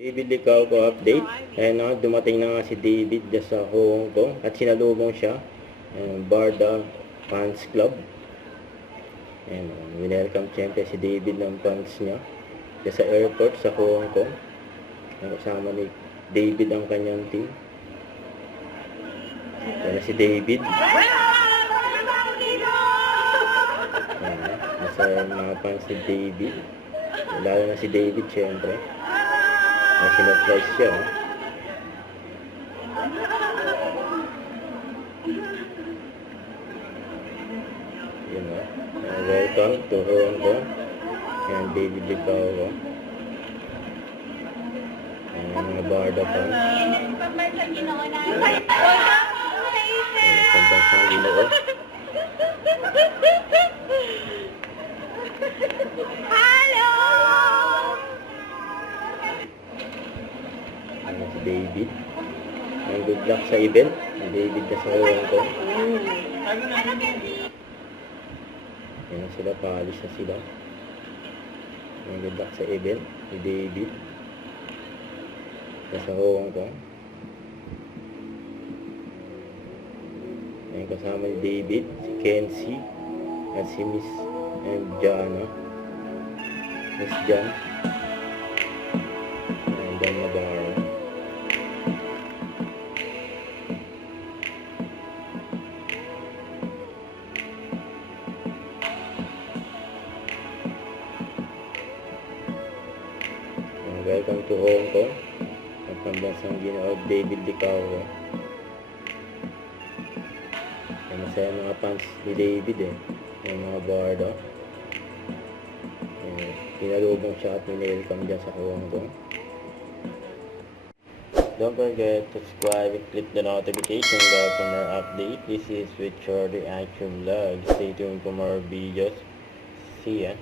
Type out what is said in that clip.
David Licao ko update. Ayan na, dumating na nga si David dyan sa Hong Kong at sinalubong siya Barda Fans Club. Ayan, welcome siyempre si David ng fans niya dyan sa airport sa Hong Kong. Kasama ni David ang kanyang team. Ayan na si David. Ayan, nasa mga fans ni David. Lalo na si David siyempre. Sinurprise siya. Yun o. Welcome to Hong Kong. Yan, David Licao ko. Yan, mga Barda fans. Yan, pambansang Ginoo. Si David. Good luck sa event. David na sa Hong Kong. Yan sila, paalis na sila. Good luck sa event. Si David na sa Hong Kong. Yan, kasama ni David, si Kenzie, at si Miss Jana. Miss Jan. Jan Navarro. Welcome to Hong Kong. Ang pambansang Ginoo, David Licao. Masaya mga fans ni David yung mga Barda. Pinalubong siya at welcome dyan sa Hong Kong. Don't forget to subscribe and click the notification bell for more update. This is with Shorty Action Vlog. Stay tuned for more videos. See ya.